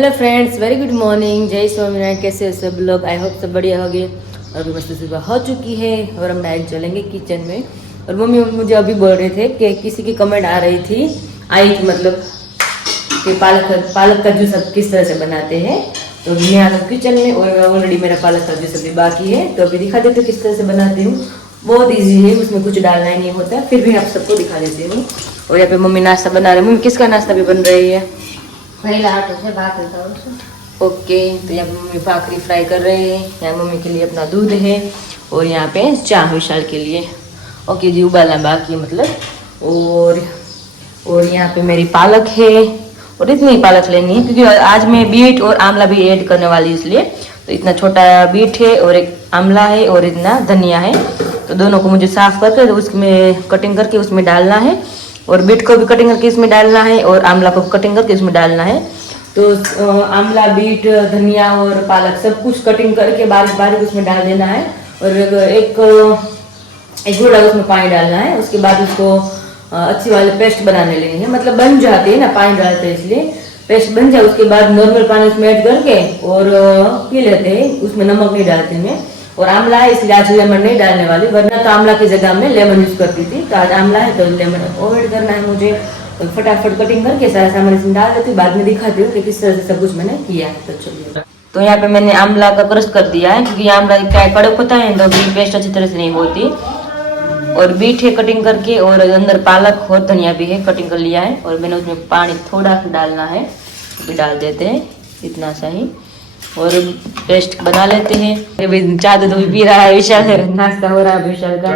Hello friends, very good morning. जय स्वामीनारायण। कैसे हो सब लोग? आई होप सब बढ़िया होंगे। और अभी मस्त सुबह हो चुकी है और हम डायरेक्ट चलेंगे किचन में। और मम्मी मुझे अभी बोल रहे थे कि किसी की कमेंट आई थी मतलब कि पालक का जूस अब किस तरह से बनाते हैं। तो मैं आ गई किचन में और ऑलरेडी मेरा पालक का जूस अभी बाकी है, तो अभी दिखा देती हूँ किस तरह से बनाती हूँ। बहुत ईजी है, उसमें कुछ डालना ही नहीं होता, फिर भी आप सबको दिखा देती हूँ। और यहाँ पे मम्मी नाश्ता बना रहे हैं। मम्मी किसका नाश्ता भी बन रही है? ओके, तो यहाँ पे मम्मी भाखरी फ्राई कर रहे हैं। यहाँ मम्मी के लिए अपना दूध है और यहाँ पे चाय विशाल के लिए। ओके जी, उबालना बाकी है मतलब। और यहाँ पे मेरी पालक है और इतनी पालक लेनी है क्योंकि आज मैं बीट और आंवला भी ऐड करने वाली, इसलिए तो इतना छोटा बीट है और एक आंवला है और इतना धनिया है। तो दोनों को मुझे साफ करके उसमें कटिंग करके उसमें डालना है और बीट को भी कटिंग करके इसमें डालना है और आंवला को कटिंग करके इसमें डालना है। तो आंवला, बीट, धनिया और पालक सब कुछ कटिंग करके बारीक बारीक उसमें डाल देना है। और एक घोड़ा उसमें पानी डालना है। उसके बाद उसको अच्छी वाली पेस्ट बनाने लेंगे, मतलब बन जाती है ना, पानी डालते हैं इसलिए पेस्ट बन जाए। उसके बाद नॉर्मल पानी उसमें ऐड करके और पी लेते हैं। उसमें नमक नहीं डालते मैं। और आंवला है इसलिए आज लेमन नहीं डालने वाली, वरना तो आंवला की जगह में लेमन यूज करती थी। तो आज आंवला है तो लेमन अवॉइड करना है मुझे। तो फटाफट कटिंग करके सारा सामान इसमें डाल देती हूँ। बाद में दिखाती हूँ कि किस तरह से सब कुछ मैंने किया है। तो चलिए, तो यहाँ पे मैंने आंवला का क्रश कर दिया है क्योंकि आंवला क्या कड़क होता है तो पेस्ट अच्छी तरह से नहीं होती। और बीट है कटिंग करके और अंदर पालक और धनिया भी है कटिंग कर लिया है। और मैंने उसमें पानी थोड़ा डालना है, तो डाल देते हैं इतना सा ही और पेस्ट बना लेते हैं। अभी चाय दूध भी पी रहा है विशाल, नाश्ता हो रहा है विशाल का।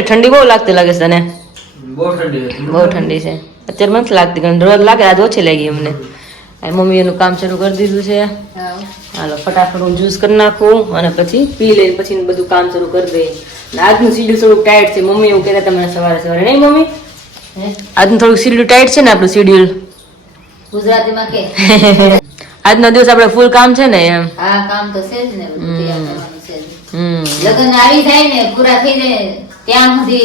ठंडी बहुत लगती लगे सने, बहुत ठंडी से અત્યારે મત લાગતી, રોજ લાગે, આજ ઓછી લાગી અમને। મમ્મી એનું કામ શરૂ કરી દીધું છે। હાલો ફટાફટ હું જ્યુસ કરી નાખું અને પછી પી લઈને પછી બધું કામ શરૂ કરી દઈએ। આજનું શેડ્યુલ થોડુંક ટાઈટ છે, મમ્મી એવું કહેતા તમને સવારે સવારે, નહીં મમ્મી? આજનું થોડુંક શેડ્યુલ ટાઈટ છે ને આપણું શેડ્યુલ ગુજરાતીમાં કે આજનો દિવસ આપણે ફૂલ કામ છે ને એમ। હા, કામ તો છે જ ને, બધું તૈયાર કરવાનું છે જ। લગન આવી જાય ને પૂરા થઈ જાય ત્યાં સુધી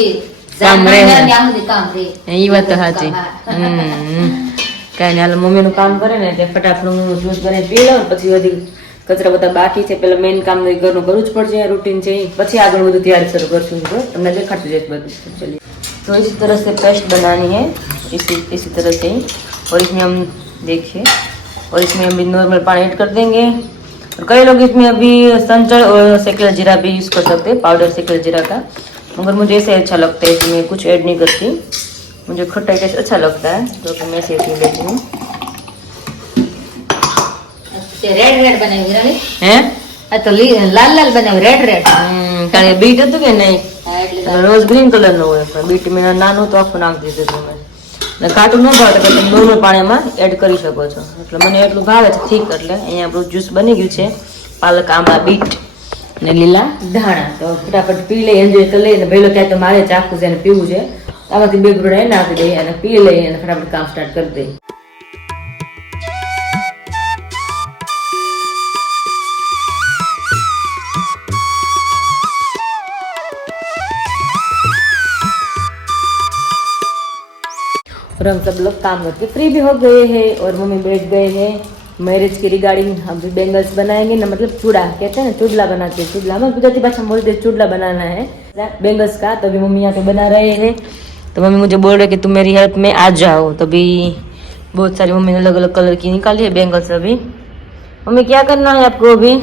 કામ રહે, ત્યાં સુધી કામ રહે। એ વાત તો સાચી। કઈ નહીં, હાલ મમ્મીનું કામ કરે ને એટલે ફટાફટ હું જ્યુસ બનાવી પી લઉં, પછી બધી કચરા બધા બાકી છે, પેલા મેઇન કામ ઘરનું કરવું જ પડશે, રૂટીन છે, પછી આગળ બધું तैयारी शुरू करશું। તમને દેખાતું જાય બધું। चलिए, तो इसी तरह से पेस्ट बनानी है, इसी तरह से ही। और इसमें हम देखिए, और इसमें हम नॉर्मल पानी ऐड कर देंगे। और कई लोग इसमें अभी संचल और सेकेला जीरा भी यूज़ कर सकते हैं, पाउडर सेकेला जीरा का, मगर मुझे ऐसे अच्छा लगता है, इसमें कुछ ऐड नहीं करती। मुझे खट्टा टेस्ट अच्छा लगता है तो मैं ऐसे पी लेती हूँ। રેડ રેડ બનાવી રાણી હે આ તો લાલ લાલ બનાવી રેડ રેડ કારણ કે બીટ હતું કે નહીં, રોજ ગ્રીન કલર નો હોય, પણ બીટ મેં નાનું તો આખું નાખી દીધું તમે। ને કાટું ન ભાવે તો તમે નોર્મલ પાણીમાં એડ કરી શકો છો, એટલે મને એટલું ભાવે છે ઠીક। એટલે અહીંયા આપણું જ્યુસ બની ગયું છે, પાલક, આંબા, બીટ ને લીલા ધાણા। તો ફટાફટ પી લઈએ, એન્જોય કરી લઈએ। પહેલો ક્યાં તો મારે ચાખવું છે અને પીવું છે, આમાંથી બે ઘૂંટડા નાખી દઈએ અને પી લઈએ અને ફટાફટ કામ સ્ટાર્ટ કરી દઈએ। और हम सब लोग काम करके फ्री भी हो गए हैं और मम्मी बैठ गए हैं मैरिज के रिगार्डिंग। हम भी बेंगल्स बनाएंगे ना, मतलब चूड़ा कहते हैं ना, चूडला बनाते हैं, चूडला में गुजराती भाषा में बोलते हैं चूडला बनाना है बेंगल्स का। तो अभी मम्मी यहाँ पे बना रहे हैं, तो मम्मी मुझे बोल रहे कि तुम मेरी हेल्प में आ जाओ। तो अभी बहुत सारी मम्मी ने अलग अलग कलर की निकाली है बेंगल्स। अभी मम्मी क्या करना है आपको? अभी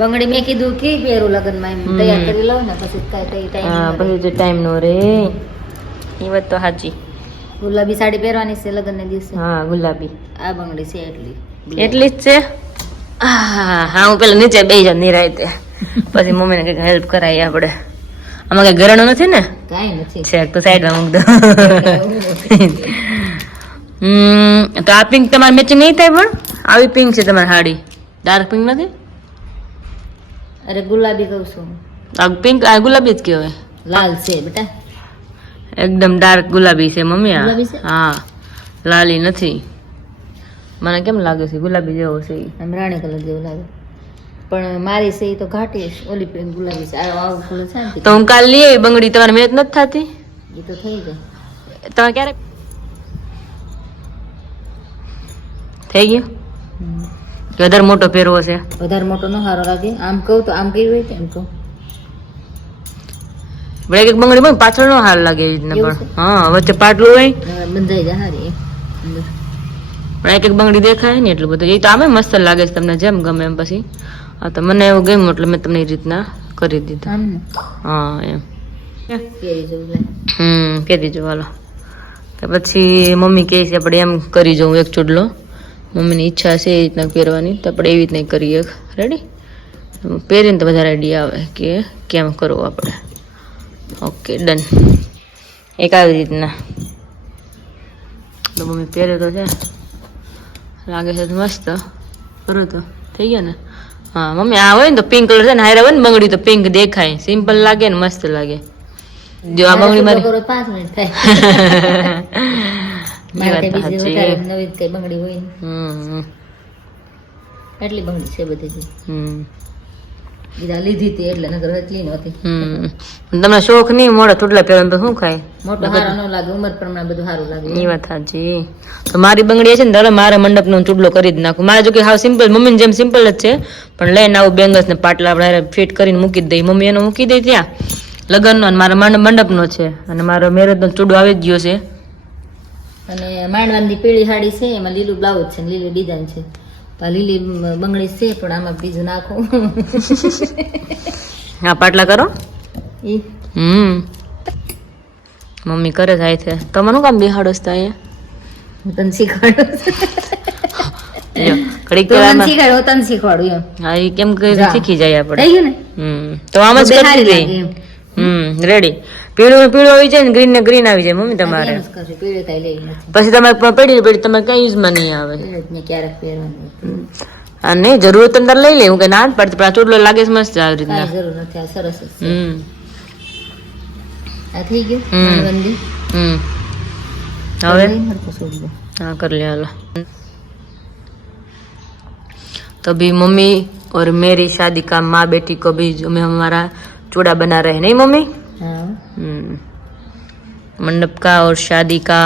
બંગડી મેં કીધું કે પહેરું લગન માં તૈયાર કરી લઉં ને પછી પછી ટાઈમ નો રે, એ વાત તો સાચી। ગુલાબી સાડી પહેરવાની છે લગન ને દિવસે। હા, ગુલાબી આ બંગડી છે એટલી જ છે। હા, હું પેલા નીચે બેસી જાઉં નિરાયતે, પછી મમ્મીને કંઈક હેલ્પ કરાવી આપણે। આમાં કઈ ઘરેણું નથી ને? કાંઈ નથી છે તો સાઈડમાં મૂક દો। તો આ પિંક તમારે મેચિંગ નહીં થાય, પણ આવી પિંક છે તમારી સાડી, ડાર્ક પિંક નથી? અરે ગુલાબી કહું છું, આ પિંક, આ ગુલાબી જ કહેવાય। લાલ છે બેટા, એકદમ ડાર્ક ગુલાબી છે મમ્મી। ગુલાબી છે? હા, લાલી નથી। મને કેમ લાગે છે ગુલાબી જેવો છે? આમ રાણી કલર જેવું લાગે, પણ મારી છે એ તો ઘાટી ઓલી ગુલાબી છે। આવું કલર છે ને, તો હું કાલ લઈ આવી બંગડી, તમારે મેચ નથી થતી? એ તો થઈ જાય। તમે ક્યારે થઈ ગયું કે વધારે મોટો પહેરવો છે? વધારે મોટો ન સારો લાગે. આમ કહું તો આમ કર્યું હોય તેમ કહું. એક એક બંગડી પણ પાછળ નો હાર લાગે એવી રીતના. એવું પણ હા, વચ્ચે પાટલું હોય બંધાઈ જાય હારી અંદર. પણ એક એક બંગડી દેખાય ને એટલું બધું. એ તો આમે મસ્ત લાગે છે, તમને જેમ ગમે એમ. પછી હા, તો મને એવું ગમ્યું એટલે મેં તમને એ રીતના કરી દીધું. આમ ને હા એમ. પહેરી જવું લે. કહી દીધું હાલો. તો પછી મમ્મી કહે છે આપણે એમ કરી જવું એક ચૂડલો. મમ્મીની ઈચ્છા છે એ રીતના પહેરવાની, તો આપણે એવી રીતના કરીએ. રેડી? પહેરીને તો વધારે આઈડિયા આવે કે કેમ કરવું આપણે. Okay done. એક આવી રીતના તો મમ્મી પહેરે તો છે, લાગે છે મસ્ત. કરું તો થઈ ગયા ને? હા મમ્મી, આ હોય ને તો પિંક કલર છે ને, હારે હોય ને બંગડી તો પિંક દેખાય, સિમ્પલ લાગે ને મસ્ત લાગે. જો આ બંગડી મારી 5 મિનિટ થાય. મારે કઈ બીજી વધારે નવી કઈ બંગડી હોય ને. એટલી બંગડી છે બધી. બીજા લીધી હતી એટલે નગર એટલી નહોતી. તમને શોખ નહીં મોડા ચૂડલા પહેરવાનું? તો શું ખાય, મોટો સારો ન લાગે, ઉંમર પ્રમાણે બધું સારું લાગે. એ વાત સાચી. તો મારી બંગડી છે ને, તો મારા મંડપનો ચૂડલો કરી જ નાખું. મારે જો કે હાવ સિમ્પલ, મમ્મીને જેમ સિમ્પલ જ છે, પણ લઈને આવું બેંગલ્સ ને પાટલા આપણે ફિટ કરીને મૂકી જ દઈ. મમ્મી એનો મૂકી દઈ ત્યાં લગ્નનો, અને મારા મંડપનો છે, અને મારો મેરેજનો ચૂડો આવી જ ગયો છે. અને માંડવાની પીળી સાડી છે, એમાં લીલું બ્લાઉઝ છે, લીલી ડિઝાઇન છે. લીલી બંગડી છે, પણ આમાં બીજું નાખું. હા, પાટલા કરો. મમ્મી કરે જાય છે. તમારું કામ બિહાડો છે અહીંયા? હું તને શીખવાડું. તને શીખવાડું એમ. હા, એ કેમ કે શીખી જાય આપણે. થઈ ગયું ને? તો આમ જ કરી દઈ. રેડી. પીળું પીળું આવી જાય ને, ગ્રીન ને ગ્રીન આવી જાય મમ્મી તમારે. પછી તમારે પડી તમે કઈ યુઝમાં નહીં આવે. ક્યારેક પહેરવાનું. હા નહીં, જરૂર અંદર લઈ લે. હું કે ના જ પડતી, પણ આ ચૂડલો લાગે છે મસ્ત આવી રીતના. જરૂર નથી, આ સરસ છે. આ થઈ ગયું માંડવંદી. હવે हाँ कर लिया लो। तो अभी मम्मी और मेरी शादी का माँ बेटी को भी हमें हमारा चूड़ा बना रहे हैं, नहीं मम्मी? हाँ। मंडप का और शादी का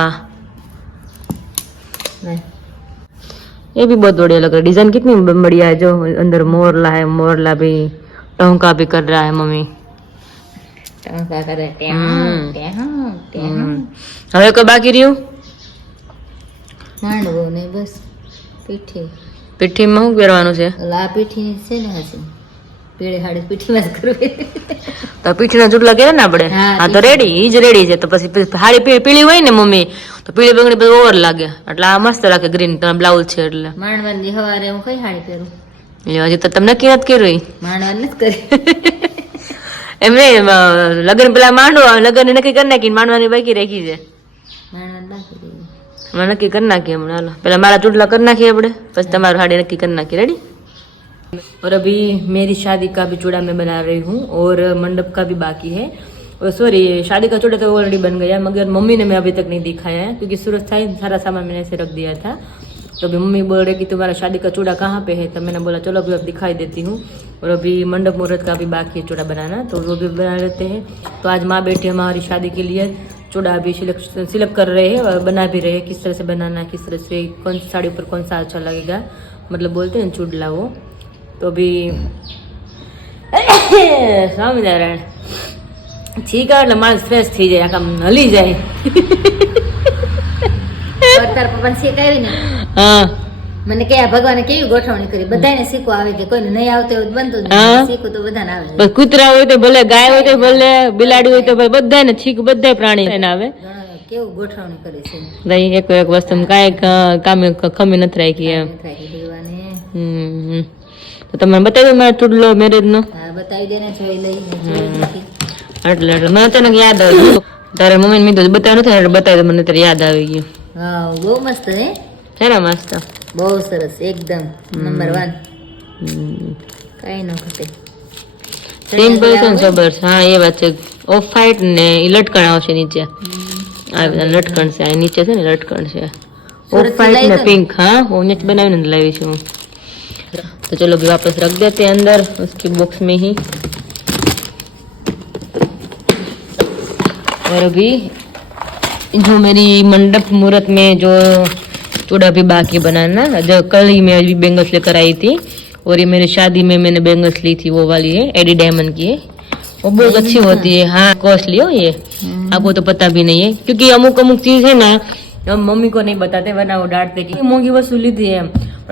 ये भी बहुत बढ़िया लग रहा है। डिजाइन कितनी बढ़िया है, जो अंदर मोरला है, मोरला भी टोंका भी कर रहा है मम्मी। टोंका कर रहे હવે કોઈ બાકી રહ્યું? માંડવો ને બસ પીઠી. પીઠીમાં શું પહેરવાનું છે? આ પીઠી છે ને, હશે પીળી હાડી પીઠીમાં જ કરવી. તો પીઠીના ચૂડલા કરે ને આપણે. હા તો રેડી, ઈ જ રેડી છે. તો પછી હાડી પીળી હોય ને મમ્મી, તો પીળી બંગડી બધું ઓવર લાગે, એટલે આ મસ્ત લાગે ગ્રીન. તમે બ્લાઉઝ છે એટલે માંડવાની સવારે હું કઈ હાડી પહેરું? હજી તો તમને નક્કી નથી કર્યું. માંડવાની નથી કરી. એમને લગ્ન પેલા માંડવો, લગ્ન નક્કી કરી નાખી, માંડવાની બાકી રાખી છે. હમણાં નક્કી કરી નાખીએ હમણાં. હાલો પેલા મારા ચૂડલા કરી નાખીએ આપણે, પછી તમારું સાડી नक्की कर नाखी। रेडी? और अभी मेरी शादी का भी चूड़ा मैं बना रही हूँ, और मंडप का भी बाकी है। और सॉरी, शादी का चूड़ा तो ऑलरेडी बन गया, मगर मम्मी ने मैं अभी तक नहीं दिखाया है, क्योंकि सूरज था सारा सामान मैंने ऐसे रख दिया था। तो अभी मम्मी बोल रहे कि तुम्हारा शादी का चूड़ा कहाँ पे है, तो मैंने बोला चलो अभी अब दिखाई देती हूँ। और अभी मंडप मुहूर्त का भी बाकी है चूड़ा बनाना, तो वो भी बना लेते हैं। तो आज माँ बेटी हमारी शादी के लिए चूड़ा अभी सिलेक्ट कर रहे हैं और बना भी रहे हैं, किस तरह से बनाना है, किस तरह से कौन सी साड़ी पर कौन सा अच्छा लगेगा, मतलब बोलते हैं चूडला वो। तो अभी स्वामीनारायण ठीक है, એટલે માણસ ફ્રેશ થઈ જાય, આમ હલી જાય। તાર પપ્પાને શીખાવી ને, હા મને કે આ ભગવાને કેવી ગોઠવણી કરી, બધાને શીખવા આવે કે કોઈને નહીં આવતું એવું બનતું જ હા। નહીં, શીખવું તો બધાને આવે। બસ કૂતરા હોય તો ભલે, ગાય હોય તો ભલે, બિલાડી હોય તો ભલે, બધાને છીક બધા પ્રાણી એને આવે। કેવું ગોઠવણી કરે છે ભાઈ, એક એક વસ્તુ કાંઈ કામે ખમી નથી રાખી એમ। તો તમને બતાવી દો મારો ચૂડલો મેરેજ નો? હા બતાવી દે ને, જોઈ લઈ। એટલે એટલે મને અચાનક યાદ આવ્યું, તારે મમ્મી ને મીધું બતાવ્યું નથી એટલે બતાવી દો, મને ત્યારે યાદ આવી ગયું। હા બહુ મસ્ત હે, છે ને મસ્ત, બહુ સરસ, એકદમ નંબર 1, કઈ ન ઘટે। સિમ્પલ છે ને સોબર છે। હા એ વાત છે। ઓફ વ્હાઈટ ને ઈ લટકણ આવશે નીચે, આ બધા લટકણ છે, આ નીચે છે ને લટકણ છે, ઓફ व्हाइट में पिंक। हाँ वो नेक्स्ट बनाने लाई हूँ। तो चलो अभी वापस रख देते हैं अंदर उसके बॉक्स में ही। और अभी जो मेरी मंडप मुहूर्त में जो चूड़ा भी बाकी बनाना। जो कल ही मैं अभी बैंगल्स लेकर आई थी और ये मेरी शादी में मैंने बैंगल्स ली थी, वो वाली है, एडी डायमंड की है, वो बहुत अच्छी होती है। हाँ कॉस्टली हो ये, आपको तो पता भी नहीं है क्योंकि अमुक अमुक चीज है ना हम मम्मी को नहीं बताते वरना वो डांटते कि मोंगी वस्तु લીધી है।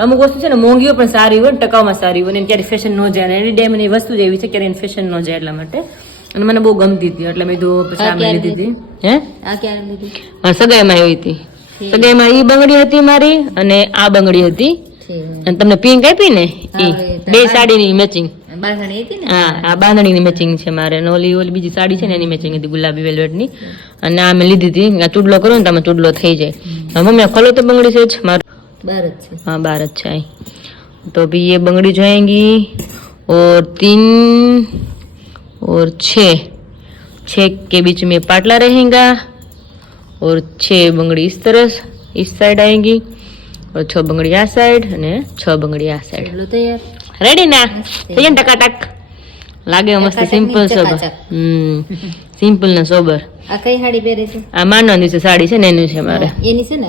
અમુક વસ્તુ છે ને મોંઘી હોય પણ સારી હોય, ટકાઉમાં સારી હોય, ક્યારે ફેશન ન જાય, એની ડાયમંડ વસ્તુ જેવી છે ક્યારે ફેશન ન જાય એટલા માટે, અને મને બહુ ગમતી હતી એટલે મેં તો પછી આ લીધી હતી। હે આ ક્યારે લીધી? મારી સગાઈમાં આવી હતી, સગાઈમાં ઈ બંગડી હતી મારી અને આ બંગડી હતી, અને તમને પિંક આપી ને ઈ બે સાડીની મેચિંગ, બાંધણી હતી ને? હા આ બાંધણીની મેચિંગ છે મારે, અને ઓલી ઓલી બીજી સાડી છે ને એની મેચિંગ હતી ગુલાબી વેલ્વેટની, અને આ મેં લીધી હતી। આ ચૂડલો કરો ને તમે ચૂડલો થઈ જાય। મમ્મી ખોલો તો બંગડી છે જ મારું, 12 જ છે। हाँ 12 अच्छा है। तो अभी ये बंगड़ी जाएंगी और 3 और 6 के बीच में पाटला रहेगा और 6 बंगड़ी इस तरह इस साइड आएंगी और 6 बंगड़ी आ साइड અને 6 बंगड़ी आ साइड। ચલો તૈયાર, રેડી ના તૈયાર ટકાટક લાગે મસ્ત, સિમ્પલ સોબર। સિમ્પલ ને સોબર। આ કઈ સાડી પહેરે છે? આ માનવા દિવસે સાડી છે ને એનું છે મારે। એની છે ને?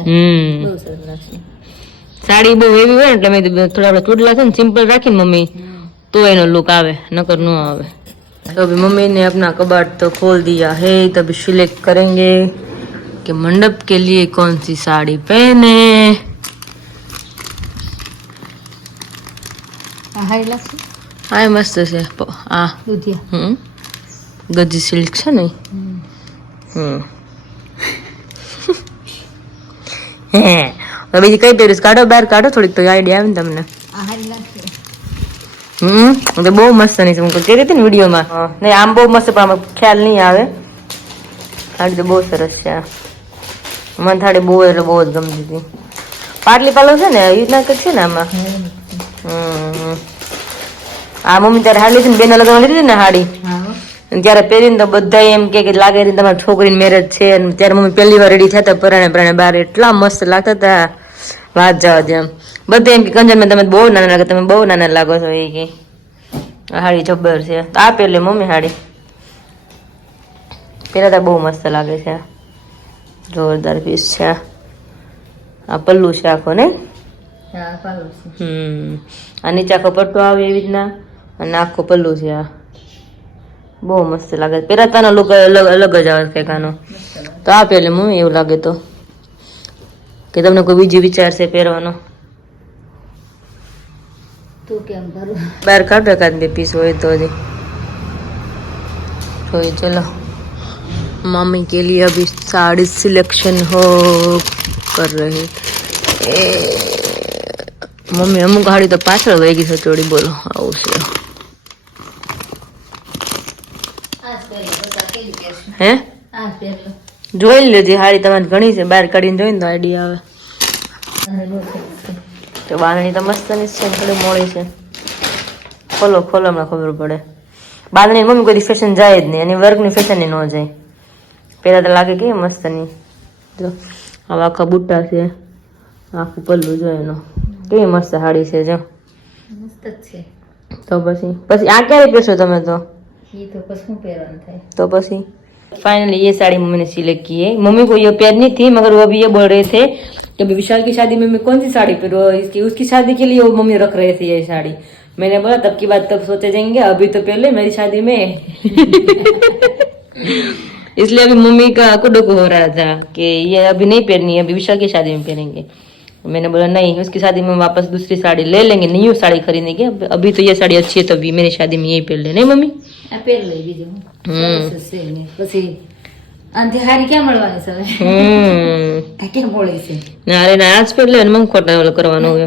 બહુ સરસ લાગશે। સાડી બહુ એવી હોય ને એટલે મેં થોડા આપડે ચૂડલા છે ને સિंपल રાખીને मम्मी तो एनो लुक आवे, नकर नो आवे। तो अभी मम्मी ने अपना कबाट तो खोल दिया है, तभी सिलेक्ट करेंगे कि मंडप के लिए कौन सी साड़ी पहने। હાઈ લાગશે? हाय मस्त से आ દૂધિયા गजी सिल्क છે ને હે હવે બીજી કઈ પહેરીશ? કાઢો બહાર કાઢો થોડીક તો આઈડિયા આવે ને તમને। આ હારી લાગશે? તો બહુ મસ્ત નહીં છે, હું કહી હતી ને વિડીયોમાં, નહીં આમ બહુ મસ્ત પણ આમાં ખ્યાલ નહીં આવે। સાડી તો બહુ સરસ છે, મને થાળી બહુ એટલે બહુ જ ગમતી હતી। પાટલી પાલો છે ને એ રીતના કંઈક છે ને આમાં। આ મમ્મી ત્યારે હાડી લીધી ને, બેન લગ્નમાં લીધી ને હાડી, ત્યારે પહેરીને તો બધા એમ કે લાગે તમારી છોકરીની મેરેજ છે, અને ત્યારે મમ્મી પહેલી વાર રેડી થયા હતા પરાણે પરાણે બહાર, એટલા મસ્ત લાગતા હતા વાત જવા દે એમ। બધા એમ કે કંજન તમે બહુ નાના લાગે, તમે બહુ નાના લાગો છો એ કે હાડી જબ્બર છે। આ પહેરલે મમ્મી હાડી પેલા તો બહુ મસ્ત લાગે છે, જોરદાર પીસ છે। આ પલ્લુ છે આખો નહીં? હા પાલો છે। આ નીચે આખો પટ્ટો આવે એવી રીતના, અને આખો પલ્લુ છે। આ બહુ મસ્ત લાગે, પહેરાતાનો લુક અલગ જ આવે કંઈક આનો। તો આ પહેલે મમ્મી એવું લાગે તો કે તમને કોઈ બીજી વિચાર છે પહેરવાનો? તું કેમ ભરું? બહાર કાઢો એકાદ બે पीस હોય तो जी। तो ये चलो मम्मी के लिए अभी साड़ी सिलेक्शन हो कर रहे। मम्मी अमुक गाड़ी तो पाछળ વહી ગઈ છે ચોડી, બોલો આવું છે। આજ પહેરલો બધા કેવી પહેરશે? હે આજ પહેરલો જોઈ લેજે, હાડી તમારી ઘણી છે, બહાર કાઢીને જોઈને તો આઈડિયા આવે। અને બહુ સરસ છે। તો બાંધણી તો મસ્ત ની છે, થોડી મોડી છે। ખોલો ખોલો હમણાં ખબર પડે। બાંધણી મમ્મી કોઈ ફેશન જાય જ નહીં, એની વર્કની ફેશન ન જાય। પેલા તો લાગે કે મસ્ત ની, જો આવા આખા બુટ્ટા છે, આખું પલ્લું જો એનો કેવી મસ્ત સાડી છે જો। મસ્ત જ છે। તો પછી આ ક્યારે પહેરશો તમે? તો ये तो बस હું પહેરવાનું થાય तो પછી फाइनली ये साड़ी मम्मी ने सिलेक्ट की है। मम्मी को ये पहननी थी मगर वो अभी ये बोल रहे थे कि अभी विशाल की शादी में मैं कौन सी साड़ी पहनूं, इसकी उसकी शादी के लिए वो मम्मी रख रहे थे ये साड़ी। मैंने बोला तब की बात तब सोचे जाएंगे, अभी तो पहले मेरी शादी में इसलिए अभी मम्मी का कुडुक हो रहा था कि ये अभी नहीं पहननी है, अभी विशाल की शादी में पहनेंगे। मैंने बोला नहीं, उसकी शादी में वापस दूसरी साड़ी ले लेंगे, न्यू साड़ी खरीदेंगे, अभी तो ये साड़ी अच्छी है तो अभी मेरी शादी में यही पहन ले। नहीं मम्मी? આ પહેર લઈ બીજું સરસ છે ને, પછી આનથી હારી ક્યાં મળવાની છે હવે? આ કેમ મોળી છે? અરે ના આજ પહેર લે, મમ ખોટા ઓલો કરવાનું હોય।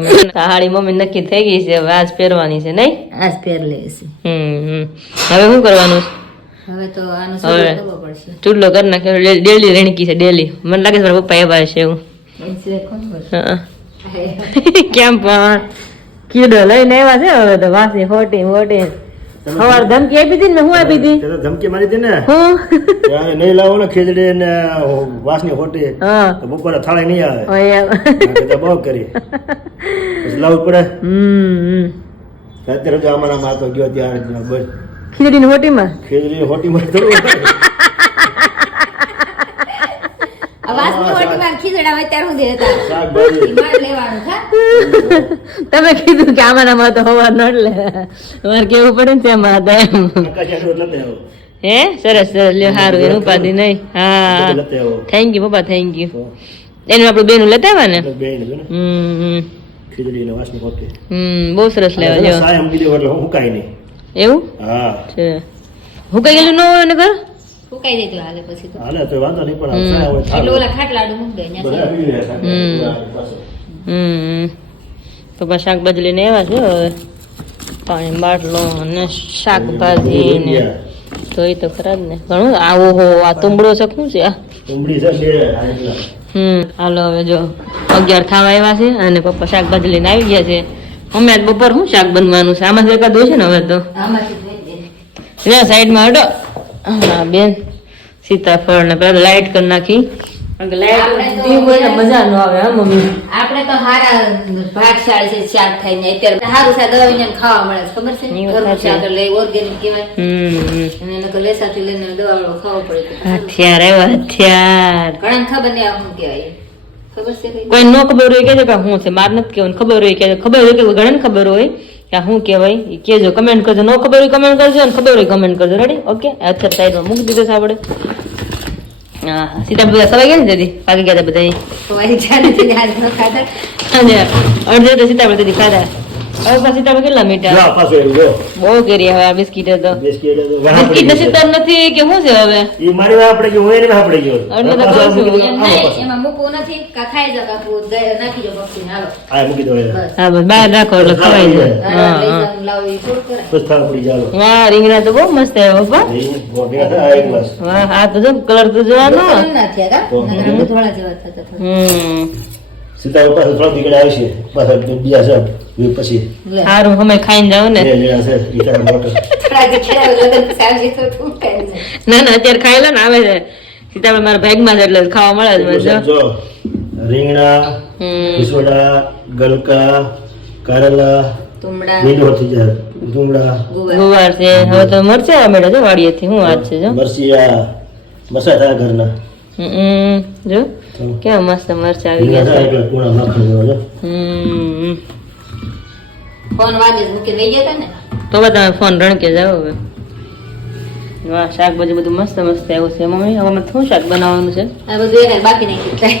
હાડી મમ્મી નક્કી થઈ ગઈ છે, હવે આજ પહેરવાની છે નહીં? આજ પહેર લે છે। હવે શું કરવાનું? હવે તો આનો સૂટ કરવો પડશે। ચૂડલો કરી નાખ્યો, ડેલી રેણકી છે ડેલી। મને લાગે છે મારા પપ્પા એવા છે એવું। એટલે કોણ કરશે? કેમ પણ કીડો લઈને આવ્યા છે હવે તો, વાસી હોટી હોટી સવાર ધમકી આપી હતી ને, હું આપી હતી? ધમકી મારી હતી ને, હું નહીં લાવો ને ખીચડી ને વાસની ખોટી, હા તો બપોરે થાળે નહીં આવે, ઓય બહુ કરી પછી લાવવું પડે। અત્યારે તો અમારા માં તો ગયો ત્યારે બસ ખીચડી ની હોટીમાં ખીચડી હોટી માં થોડું આ વાસની હોટીમાં ખીચડા હોય ત્યારે સુધી હતા શાકભાજી માર લેવાનું હા તમે કીધું કે આમાં તો હવા ન લે મારે કેવું પડે ને તેમાં હતા એમ આકાશ આટલું લેતે આવો હે સરસ સરસ લ્યો સારું એનું ઉપાધિ નહીં હા લેતે આવો થેન્ક યુ પપ્પા થેન્ક યુ એનું આપણું બેનું લેતા આવ્યા ને બે ને હમ ખીચડી ને વાસની પોતે બહુ સરસ લેવા લ્યો સાય હમ કીધું એટલે હું કાઈ નહીં એવું હા છે હું કઈ ગયેલું ન હોય ને ઘર ફૂકાઈ દેતું હાલે પછી તો હાલે તો વાંધો નહીં પણ સાય હોય એટલે ઓલા ખાટલાડું મૂક દે બધા ન્યા પી રહ્યા પાસે પપ્પા શાકભાજી લઈને આવ્યા છે હવે પાણી બાટલો અને શાકભાજી ને તો એ તો ખરા જ ને ઘણું આવો હો આ તુંબડો છે શું છે આ ઉમડી છે બે આટલા હાલો હવે જો 11 થવા આવ્યા છે અને પપ્પા શાકભાજી લઈને આવી ગયા છે અમે આજ બપોર શું શાક બનવાનું છે આમાં એકાદ હોય છે ને હવે તો આમાંથી જોઈ દે લે સાઈડમાં હટો હા બેન સીતાફળ ને પેલા લાઈટ કરી નાખી કારણ કે લાઈટ ડીમ હોય ને મજા ન આવે હા મમ્મી આપણે તો હારા ભાગશાળી છે શાક થાય ને અત્યારે સારું શાક દવા ખાવા મળે છે ખબર છે એ વાત ઘરનું સાચી. શાક એટલે ઓર્ગેનિક કહેવાય અને એને તો લેસાથી લઈને દવા વાળો ખાવો પડે તો હથિયાર આવ્યા હથિયાર ઘણા ખબર નહીં આ શું કહેવાય ખબર છે કઈ? કોઈ નો ખબર હોય કે કે શું છે માર નથી કેવું ખબર હોય કે ખબર હોય કે ઘણા ખબર હોય કે આ શું કહેવાય એ કહેજો કમેન્ટ કરજો નો ખબર હોય કમેન્ટ કરજો અને ખબર હોય કમેન્ટ કરજો રેડી ઓકે અત્યારે સાઈડમાં મૂકી દીધો છે આપણે હા સીતા બધા સવાઈ ગયા ને દીદી પાકી ગયા હતા બધા તો અહીં ચાલે છે આજ ન ખાતા અને અડધે તો સીતાફળ દીદી ખાધા હવે પાછી સીતાફળ કેટલા જો મીઠા પાછો એવું જો બહુ કરી હવે આ બિસ્કીટ તો બિસ્કિટ તો વાહ બિસ્કીટ પડી નસીબ નથી કે શું છે હવે ઈ મારી વાહ આપણે કે હું એને વાહ પડી ગયો એટલે તો પાછો કહું છું. મૂકી દો, એમ આવો નહીં, પાછો. એમાં મૂકવું નથી કા ખાઈ જાવ કાકુ નાખી દો પક્ષીને હાલો આ મૂકી દો એને. બસ હા બસ બહાર રાખો એટલે ખવાઈ જાય હા લઈ હા જાવ લાવો એ થોડું કરાય બસ થાળ પડી જાવ વાહ રીંગણા તો બહુ મસ્ત આવ્યા પપ્પા એ મોઢે આ એક ગ્લાસ વાહ આ તો જો કલર તો જોવાનો કલર ના થયા કા નકર ધોળા જેવા થતા હતા. સીતા ઉપર થોડા દીકરા આવશે પાછા બીજા છે એ પછી લે સારું અમે ખાઈને જાવ ને બે જણા છે ઈ તારા મોટો થોડા જે ખેડા લગન સાવજી તો તું ખાઈ જાય. ના ના અત્યારે ખાઈ લો ને આવે છે સીતાફળ મારા ભાગમાં છે એટલે ખાવા મળે છે મને જો. જો રીંગણા હમ. ઈસોડા ગલકા કારેલા તુમડા લીલો થઈ જાય ડુંગળા ગુવાર ગુવાર છે હવે તો મરચા મેળો જો વાડીએથી હું વાત છે જો મરચિયા મસા થાય ઘરના જો કેવા મસ્ત મરચા આવી રીંગણા ગયા થાય છે એટલે કુણા નાખી દેવા જો ફોન વાગે મૂકી લઈ ગયા ને તો હવે તમે ફોન રણકે જાઓ હવે વાહ શાકભાજી બધું મસ્ત મસ્ત આવ્યું છે મમ્મી હવે અમે શું શાક બનાવવાનું છે આ બધું એને બાકી નહીં ખાય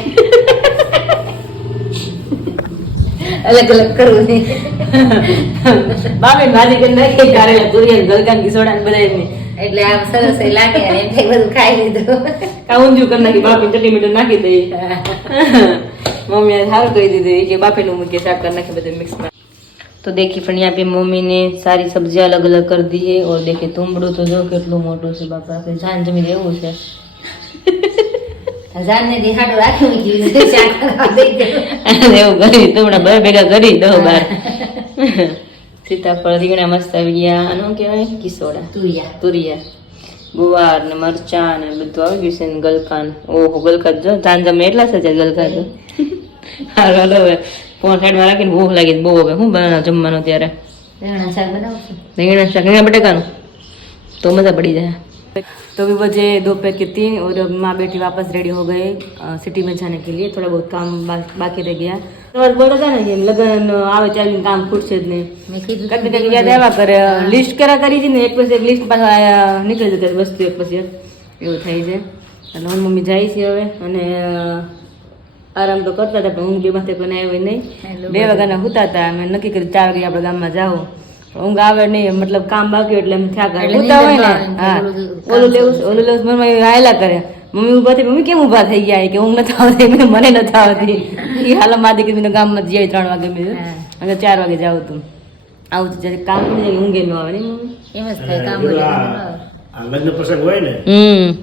અલગ અલગ કરવું નહીં બાપે ભાજી કરી નાખી કારેલા તુરિયા ગલકાન કિસોડા ને બધા એટલે આમ સરસ એ લાગે અને એમ થાય બધું ખાઈ લીધું કાઉન્જુ કરી નાખી બાપી ચટણી મીઠું નાખી દઈએ मम्मी आज हाल कर दी थी कि बापे नु मुके साथ करना के बदले मिक्स में तो देखिए फ्रेंड यहाँ पे मम्मी ने सारी सब्जियां अलग अलग कर दी है और देखिए तुमड़ो तो जो કેટલું મોટું છે બાપા કે જાન જમી દેવું છે જાન ને દિહાડો રાખી મૂકી દીધું શાક કરવા દઈ દે એવું કરી તુમડા બે ભેગા કરી દો બાર સીતાફળ રીંગણા મસ્ત આવી ગયા આનું કહેવાય કિસોડા તુરિયા ગુવાર ને મરચા ને બધું આવી ગયું છે ને ગલકાન ઓહો ગલકા જો જાન જમે એટલા છે ગલકા તો હાલો હવે ફોન સાઈડમાં રાખીને ભૂખ લાગી બહુ હવે શું બનાવ જમવાનું ત્યારે રીંગણા શાક બનાવશું રીંગણા શાક રીંગણા બટેકાનું तो मज़ा पड़ी जाए। तो अभी बजे 2:03 और अब माँ बेटी वापस रेडी हो गए सिटी में जाने के लिए। थोड़ा बहुत काम बाकी रह गया। तो बोल रहा था ना कि लगन आवे चार दिन काम खुद से नहीं कभी कभी याद आया करे लिस्ट करा करी थी ने एक પછી એક લિસ્ટ પાછા નીકળી જતી વસ્તુ એક પછી એવું થઈ છે એટલે હું મમ્મી જાય છે હવે અને આરામ તો કરતા હતા પણ ઊંઘ બે માથે પણ આવ્યો નહીં 2 વાગ્યાના હુતા હતા અમે નક્કી કરી 4 વાગે આપણે ગામમાં જાવ ઊંઘ આવે નહીં મતલબ કામ બાકી એટલે એમ થયા કરે ઉતા હોય ને હા ઓલું લેવું મનમાં આયલા કરે મમ્મી ઊભા થઈ મમ્મી કેમ ઊભા થઈ ગયા કે ઊંઘ નથી આવતી મને નથી આવતી એ હાલ મારી દીકરી ગામમાં જઈએ 3 વાગે મેં અને 4 વાગે જાવ તું આવું તો જ્યારે કામ કરી જાય ઊંઘે ન આવે ને મમ્મી એમ જ થાય કામ આ લગ્ન પ્રસંગ હોય ને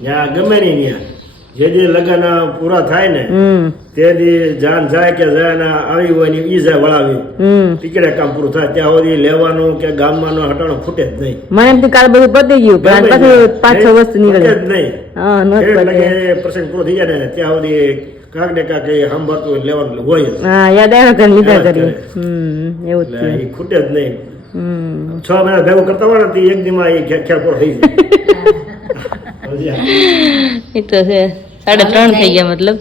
ત્યાં ગમે નહીં ત્યાં જે દી લગ્ન પૂરા થાય ને તે દી જાન જાય કે જાય ને આવી હોય ને ઈ જાય વળાવી ટીકડે કામ પૂરું થાય ત્યાં સુધી લેવાનું કે ગામમાં હટાણું ફૂટે જ નહીં મને એમ કાલ બધું પતી ગયું પણ પાછું 5-6 વસ્તુ નીકળે જ નહીં હા નો એટલે પ્રસંગ પૂરો થઈ જાય ને ત્યાં સુધી કાંક ને કાંક એ સાંભળતું લેવાનું હોય જ. હા યાદ આવ્યા કે લીધા કરી એવું જ એટલે એ ખૂટે જ નહીં 6 મહિના ભેગું કરતા હોય ને તો એક દીમાં એ ખેર પૂરો થઈ જાય એ તો છે 3:30 થઈ ગયા મતલબ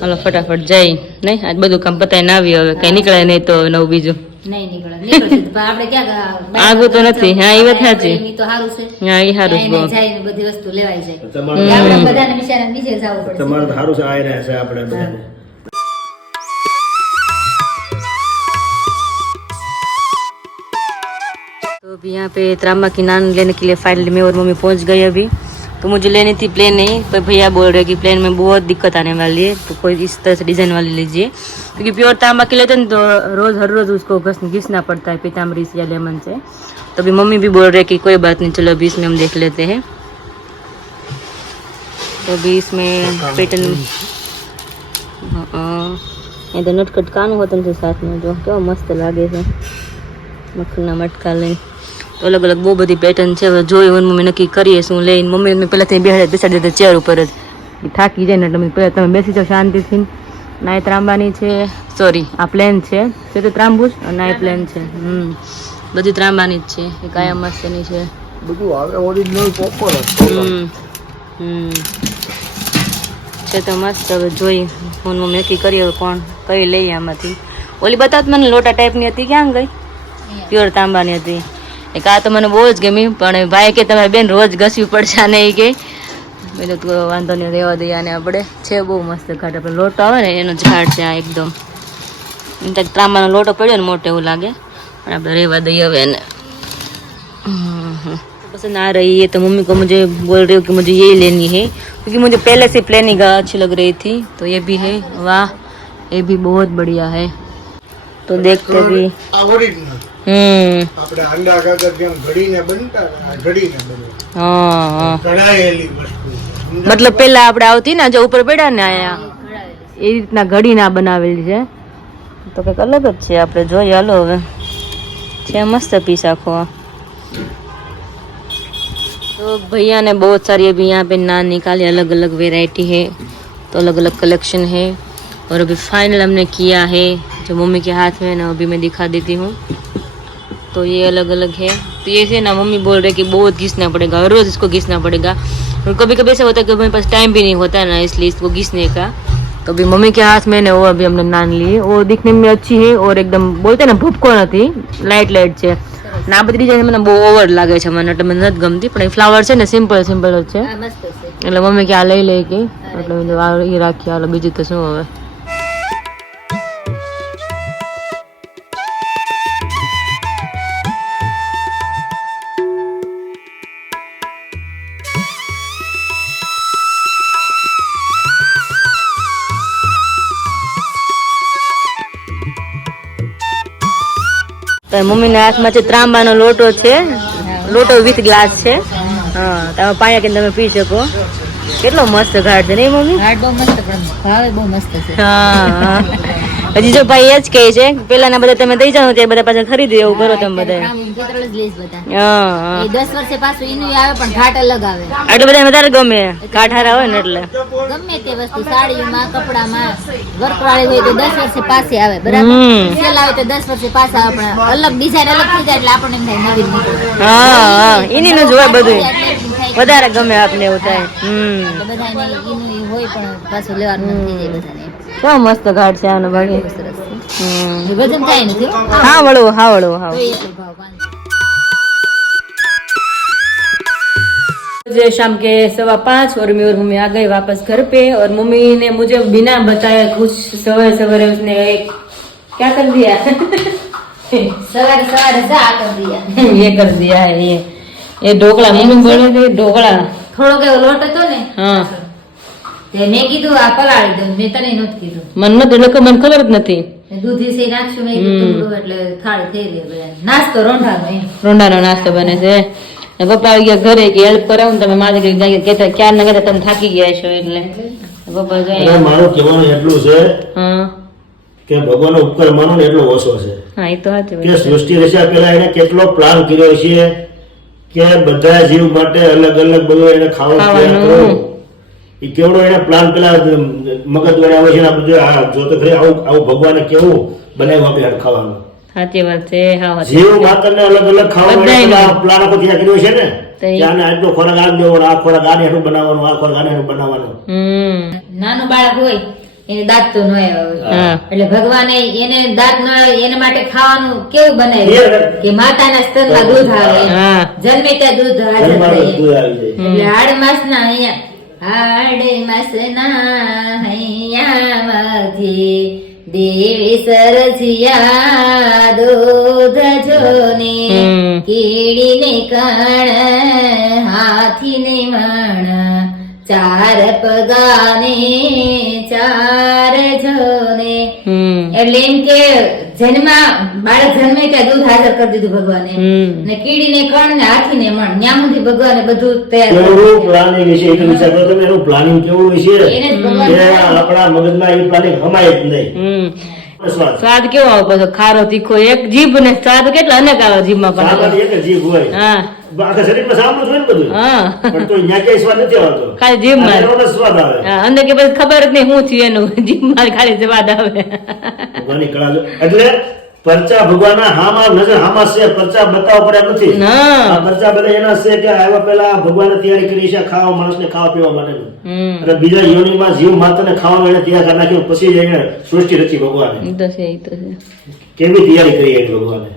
હાલો ફટાફટ જઈ નહીં આજ બધું કામ પતાઈને આવી હવે કઈ નીકળે નહીં તો નવું બીજું નહીં નીકળે પણ આપણે ક્યાં આગું તો નથી હા એ વાત સાચી ઈ તો સારું છે હા એ સારું એને બહુ જઈને બધી વસ્તુ લેવાઈ જાય તમારે આપણે બધાને બિચારાને નીચે જવું પડે તમારે તો સારું છે આવી રહ્યા છે આપણે બધાને तो अभी यहाँ पे त्रामा की नान लेने के लिए फाइनली मैं और मम्मी पहुँच गए अभी तो मुझे लेनी थी प्लेन नहीं पर भैया बोल रहे कि प्लेन में बहुत दिक्कत आने वाली है तो कोई इस तरह से डिजाइन वाली लीजिए क्योंकि प्योर तांबा के लेते हैं तो रोज हर रोज उसको घिसना पड़ता है पीताम्बरी से या लेमन से तो अभी मम्मी भी बोल रहे कि कोई बात नहीं चलो अभी इसमें हम देख लेते हैं तो अभी इसमें पैटर्न ये तो नटखट कान होता है साथ में जो क्या मस्त लागे है मखना मटका लઈને તો અલગ અલગ બહુ બધી પેટર્ન છે હવે જોઈ હું મમ્મી નક્કી કરીએ શું લઈને મમ્મી મેં પહેલાંથી બેસાડી દીધા ચેર ઉપર જ થાકી જાય ને એટલે મેં પહેલાં તમે બેસી જાઓ શાંતિથી ના એ ત્રાંબાની છે સોરી આ પ્લેન છે તે ત્રાંબુ જ અને આ પ્લેન છે બધી ત્રાંબાની જ છે એ કાયા મસ્તની છે બધું આવે ઓરિજિનલ પોપર છે તો મસ્ત હવે જોઈ હું મમ્મી નક્કી કરીએ હવે કોણ કઈ લઈએ આમાંથી ઓલી બતાવત મને લોટા ટાઈપની હતી ક્યાં ગઈ પ્યોર તાંબાની હતી એક આ તો મને બહુ જ ગમી પણ ભાઈ કે તમારે બેન રોજ ઘસવી પડશે ને એ કે મેં તો વાંધો નહીં રહેવા દઈએ અને આપણે છે બહુ મસ્ત ઘાટ આપણે લોટો આવે ને એનો ઝાડ છે આ एकदम ઇનફેક્ટ તાંબાનો લોટો પડ્યો ને મોટો એવું લાગે પણ આપણે રહેવા દઈએ હવે એને पसंद आ रही है तो मम्मी को मुझे बोल रही हो कि मुझे यही लेनी है क्योंकि मुझे पहले से प्लेनिंग अच्छी लग रही थी तो ये भी है वाह ये भी बहुत बढ़िया है तो देखते भी આપણે અંડા કાગળ જેમ ઘડીને બનતા આ ઘડીને બને हाँ हाँ કઢાયેલી વસ્તુ मतलब પહેલા આપણે આવતી ને જો ઉપર પડ્યા ને આયા એ રીતના ઘડી ના બનાવેલી છે તો કંઈક અલગ જ છે આપણે જોઈએ હાલો હવે છે मस्त पीस आखो तो भैया ने बहुत सारी अभी यहाँ पे नान निकाली अलग अलग वेराइटी है तो अलग अलग कलेक्शन है और अभी फाइनल हमने किया है जो मम्मी के हाथ में है ना अभी मैं दिखा देती हूँ तो ये अलग अलग है तो ये से ना मम्मी बोल रहे कि बहुत घिसना पड़ेगा रोज़ इसको घिसना पड़ेगा और कभी कभी ऐसा होता है कि मेरे पास टाइम भी नहीं होता है ना इसलिए इसको घिसने का तो अभी मम्मी के हाथ में ना वो अभी हमने नान ली वो दिखने में अच्छी है और एकदम बोलते हैं ना भूपको नहीं लाइट लाइट છે ને આ બધી ડિઝાઇન મને બહુ ઓવર લાગે છે મને એટલે મને નથી ગમતી પણ એ ફ્લાવર છે ને સિમ્પલ સિમ્પલ જ છે આ મસ્ત છે એટલે મમ્મી કે આ લઈ લે કે એટલે એ રાખી હાલો બીજું તો શું હવે મમ્મીના હાથમાં છે ત્રાંબાનો લોટો છે લોટો વિથ ગ્લાસ છે હા તમે પાયા કે તમે પી શકો કેટલો મસ્ત ઘાટ છે નહીં મમ્મી ઘાટ બહુ મસ્ત પણ ભાવે બહુ મસ્ત છે હા હજી જો ભાઈ એ જ કહે છે પેલાના બધા તમે દઈ જાઓ ત્યારે બધા પાછા ખરીદી એવું કરો તમે બધા કેટલા જ લેસ બધા હા એ 10 વર્ષે પાછું એનું આવે પણ ઘાટ અલગ આવે આટલું બધા વધારે ગમે ઘાટ હારા હોય ને એટલે ગમે તે વસ્તુ સાડીમાં કપડામાં વર્ક વાળી હોય તો 10 વર્ષે પાછી આવે બરાબર સેલ આવે તો 10 વર્ષે પાછા આવે પણ અલગ ડિઝાઇન અલગ થઈ જાય એટલે આપણને એમ થાય નવીન નીકળે હા હા એની નું જોવાય બધું વધારે ગમે આપને એવું થાય બધાને એનું હોય પણ પાછું લેવાનું મન થઈ જાય બધાને કેવો મસ્ત ઘાટ છે આનો ભાગી સરસ છે વજન થાય નથી હા વળવું હા વળવું હા તો એટલો ભાવ 500 मुझे शाम के 5:15 और मैं और मम्मी आ गए वापस घर पे और मम्मी ने मुझे बिना बताए कुछ सवेरे सवेरे उसने एक क्या कर दिया સવારે સવારે જા કર દિયા ये कर दिया है ये ढोकला मम्मी बोले थे ढोकला થોડોક એવો લોટ હતો ને હા તે મેં કીધું આ પલાળી દઉં મેં તને નહોતું કીધું મન નથી લોકો મને ખબર જ નથી દૂધ વિશે નાખશું મેં કીધું એટલે થાળી થઈ ગઈ બધા નાસ્તો રોંઢાનો એમ રોંડાનો નાસ્તો બને છે ને પપ્પા આવી ગયા ઘરે કે હેલ્પ કરાવું ને તમે મારે કહેતા ક્યાં ના કહેતા તમે થાકી ગયા છો એટલે પપ્પા અરે જાય મારું કહેવાનું એટલું છે હા કે ભગવાનનો ઉપકાર માનો ને એટલો ઓછો છે હા એ તો સાચું કે સૃષ્ટિ રચ્યા પહેલા એને કેટલો પ્લાન કર્યો છે કે બધા જીવ માટે અલગ અલગ બધું એને ખાવાનું તૈયાર કરવું એ કેવડો એને પ્લાન પેલા મગજ દ્વારા આવે છે ને આ બધું આ જો તો ખરી આવું ભગવાને કેવું બનાવ્યું આપણે ખાવાનું સાચી વાત છે હા જીવ માત્રને અલગ અલગ ખાવાનું બધાયનું. પ્લાન આખો તૈયાર કર્યો છે ને તો એ- કે આને આટલો ખોરાક આ દેવાનો આ ખોરાક આને એટલું બનાવવાનું આ ખોરાક આને એટલું બનાવવાનું હમ નાનું બાળક હોય એને દાંત તો ન આવ્યા હોય હા. એટલે ભગવાને એને દાંત ન આવે એના માટે ખાવાનું કેવું બનાવ્યું કે માતાના સ્તનમાં દૂધ આવે હા. જન્મે ત્યાં દૂધ હાજર ઘરમાં થાય દૂધ આવી જાય. એટલે હાડ માસના હૈયામાંથી દેવી સરસિયા દૂધ જોને કીડીને કણ હાથીને મણ ચાર પગાને ચાર જોને એટલે એમ કે બાળક જન્મે ત્યાં દૂધ હાજર કરી દીધું ભગવાને ને કીડીને કણ ને હાથીને મણ ન્યા સુધી ભગવાને બધું તૈયાર કરી કેવું પ્લાનિંગ હશે એ તો વિચાર કરો તમે. એનું પ્લાનિંગ કેવું હશે એને જ ભગવાન કે આપણા મગજમાં એ પ્લાનિંગ હમાય જ નહીં. સ્વાદ સ્વાદ કેવો આવે પાછો ખારો તીખો એક જીભ ને સ્વાદ કેટલા અનેક આવે જીભમાં પણ સામાન્ય એક જ જીભ હોય. હા આખા શરીરમાં સાંભળું જ હોય ને બધું. હા પણ તો અહીંયા ક્યાંય સ્વાદ નથી આવતો. ખાલી જીભમાં આ એનો જ સ્વાદ આવે. હા, અંદર કે પછી ખબર જ નહીં શું થયું એનું જીભમાં ખાલી સ્વાદ આવે ભગવાનની કળા જો. એટલે પરચા ભગવાનના હામાં નજર હામાં છે, પરચા બતાવવા પડ્યા નથી. હા. આ પરચા બધા એના છે કે આવ્યા પહેલા ભગવાને તૈયારી કરી છે ખાવા માણસને ખાવા પીવા માટેનું. અને બીજા યોનિમાં જીવ માતાને ખાવાનું એને તૈયાર કરી નાખ્યું, પછી જ એને સૃષ્ટિ રચી ભગવાને. ઈ તો છે ઈ તો છે કેવી તૈયારી કરી એ ભગવાને.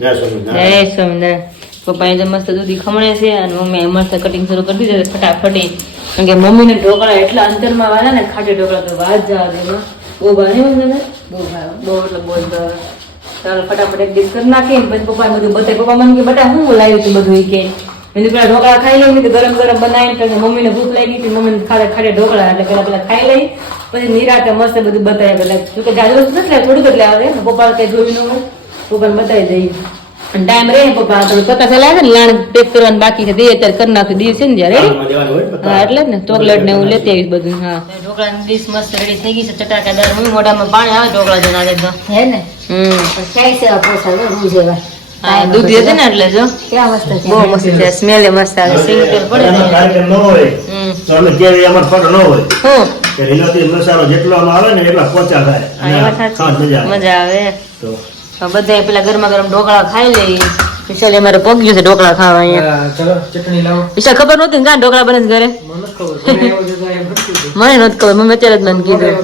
જય સ્વામિનારાયણ. જય સ્વામિનારાયણ. પપ્પાએ તો મસ્ત દૂધી ખમણે છે અને મમ્મીએ મસ્ત કટિંગ શરૂ કરી દીધું ફટાફટી. કારણ કે મમ્મીને ઢોકળા એટલા અંતરમાં વાળા ને ખાટે ઢોકળા તો વાત જવા દે એમાં. બહુ ભારે હોય ને બહુ ભાવે બહુ એટલે બહુ જ ભાવે. ચાલો ફટાફટ એક ડીશ કરી નાખી પછી પપ્પાને બધું બતાવી. પપ્પા મને કે બટા હું લાવ્યું હતું બધું ઈ કે મેં પેલા ઢોકળા ખાઈ લઈ તો ગરમ ગરમ બનાવીને પછી મમ્મીને ભૂખ લાગી હતી મમ્મીને ખાટે ઢોકળા એટલે પેલા ખાઈ લઈ પછી નિરાતે મસ્ત બધું બતાવ્યા પેલા જો કે જાજુ નથી એટલે થોડુંક એટલે આવે પપ્પા કઈ જોયું ન હોય પપ્પાને બતાવી દઈએ અને ટાઈમ રહે પપ્પા તો પતા લાગે ને લાણ પેક કરવાનું બાકી છે તે અત્યારે કરી નાખ્યું દીવ છે ને જયારે હાથમાં દેવાનું હોય ને પત્તા. હા એટલે જ ને ચોકલેટ ને એવું લેતી આવીશ બધું. હા ઢોકળાની ડીશ મસ્ત રેડી થઈ ગઈ છે ચટાકાદાર. હું મોઢામાં પાણી આવે ઢોકળા જો નાખે તો હે ને ખાઈ સેવા પોસાવે રૂ જેવા હા દૂધ હતી ને એટલે જો કેવા મસ્ત છે બહુ મસ્ત છે સ્મેલ મસ્ત આવે સિંગ તેલ પડે એનો ને કાર્યક્રમ ન હોય તો અમે કેવી અમાર ફટ ન હોય હું કે લીલોતરી મસાલો જેટલો આમાં આવે ને એટલા પોચા થાય અને એમાં સાચી ખાવાની મજા આવે. મજા આવે તો બધા પેલા ગરમા ગરમ ઢોકળા ખાઈ લઈ. વિશાલ અમારે પગ્યું છે ઢોકળા ખાવા અહીંયા. ચલો ચટણી લાવો. વિશાલ ખબર નહોતી ને કાં ઢોકળા બને છે ઘરે? મને નથી ખબર મમ્મી અત્યારે જ મને કીધું.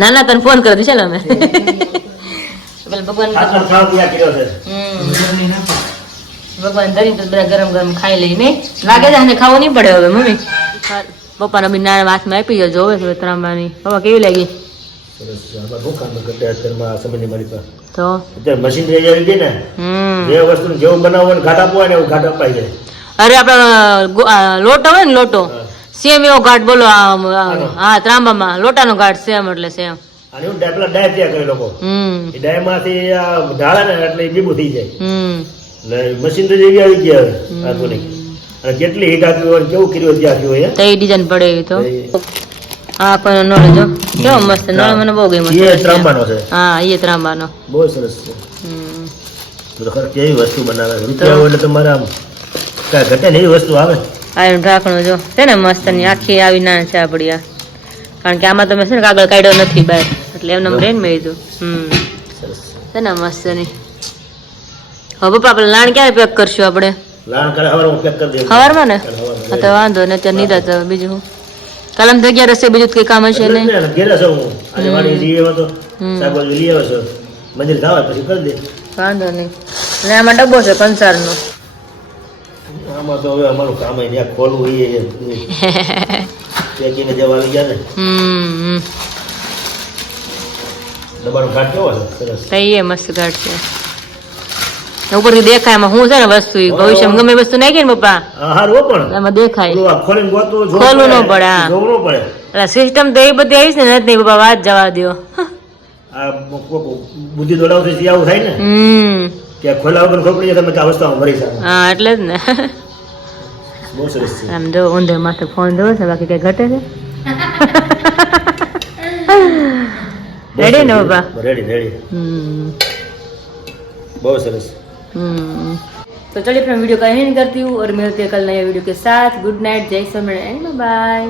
ના ના તને ફોન કર્યો વિશાલ અમે પેલા ભગવાન ખાતર ખાવા પીવા કર્યો છે. ભગવાન ધરી તો બધા ગરમ ગરમ ખાઈ લઈ નહીં લાગે છે આને ખાવું નહીં પડે હવે મમ્મી. પપ્પાને બી નાના હાથમાં આપી ગયો જોવે છે ત્રાંબાની. પપ્પા કેવી લાગી? સરસ. આમાં શું કામ કરતા અત્યારમાં આ સમયની મારી પાસે તો અત્યારે મશીનરી આવી ગઈ ને જે વસ્તુ જેવું બનાવવું હોય ને ઘાટ આપવું હોય ને એવું ઘાટ અપાઈ જાય. અરે આપડે લોટો હોય ને લોટો સેમ એવો ઘાટ બોલો હા ત્રાંબામાં લોટાનો ઘાટ સેમ એટલે સેમ. અને એવું પેલા ડાય તૈયાર કરે લોકો. એ ડાયમાંથી આ ઢાળે ને એટલે એ બીબું થઈ જાય. એટલે મશીનરી જેવી આવી ગઈ હવે આધુનિક. અને કેટલી હીટ આપી હોય કેવું કર્યું ત્યાં હોય તો એ ડિઝાઇન પડે એવી તો હા પણ નળ જો કેવો મસ્ત નળ મને બહુ ગઈ એ ત્રાંબાનો છે. હા એ ત્રાંબાનો બહુ સરસ છે. તો ખરેખર કેવી વસ્તુ બનાવે રૂપિયા હોય એટલે તમારે આમ કાંઈ ઘટે ને એવી વસ્તુ આવે. આ એનું ઢાંકણું જો છે ને મસ્ત ની આખી આવી ના છે આપડી આ. કારણ કે આમાં તમે છે ને કાગળ કાઢ્યો નથી બહાર એટલે એમને રેન મેં લીધું. સરસ છે ને મસ્ત ની. હવે પપ્પા આપણે લાણ ક્યારે પેક કરશું આપણે? લાણ કાલે હવારમાં પેક કરી દે. સવારમાં ને હા તો વાંધો ને અત્યારે નિરાત હવે બીજું શું કાલે આમ જગ્યા રહેશે બીજું કઈ કામ હશે નહીં. ઘેરે છું હું આજે વાડી લઈ આવ્યો તો શાકભાજી લઈ આવ્યો છું મંદિર જવા પછી કરી દે. વાંધો નહીં. અને આમાં ડબ્બો છે કંસારનો. આમાં તો હવે અમારું કામ ત્યાં ખોલવું એ પેકીને જવા આવી ગયા ને ડબ્બાનો ઘાટ કેવો છે સરસ. તઈ એ મસ્ત ઘાટ છે ઉપરથી દેખાય એમાં શું છે ને વસ્તુ ભવિષ્યમાં ગમે વસ્તુ નાખી ને પપ્પા હારું પણ એમાં દેખાય પેલું આ ખોલીને ગોતવું ખોલવું ન પડે. હા જોવું ન પડે. એટલે સિસ્ટમ તો એ બધી આવીશ ને નથી પપ્પા વાત જવા દો. આ બુદ્ધિ દોડાવતી આવું થાય ને કે ખોલા વગર ખોપડી જાય તમે કે અવસ્થામાં મરી શકો. હા એટલે જ ને બહુ સરસ છે. આમ જો ઊંધે માથે ફોન જોવે છે બાકી કઈ ઘટે છે રેડી ને પપ્પા? રેડી बहुत सरस। तो चलिए अपना वीडियो का एंड करती हूँ और मिलते हैं कल नए वीडियो के साथ। गुड नाइट, जय स्वामीनारायण, बाय।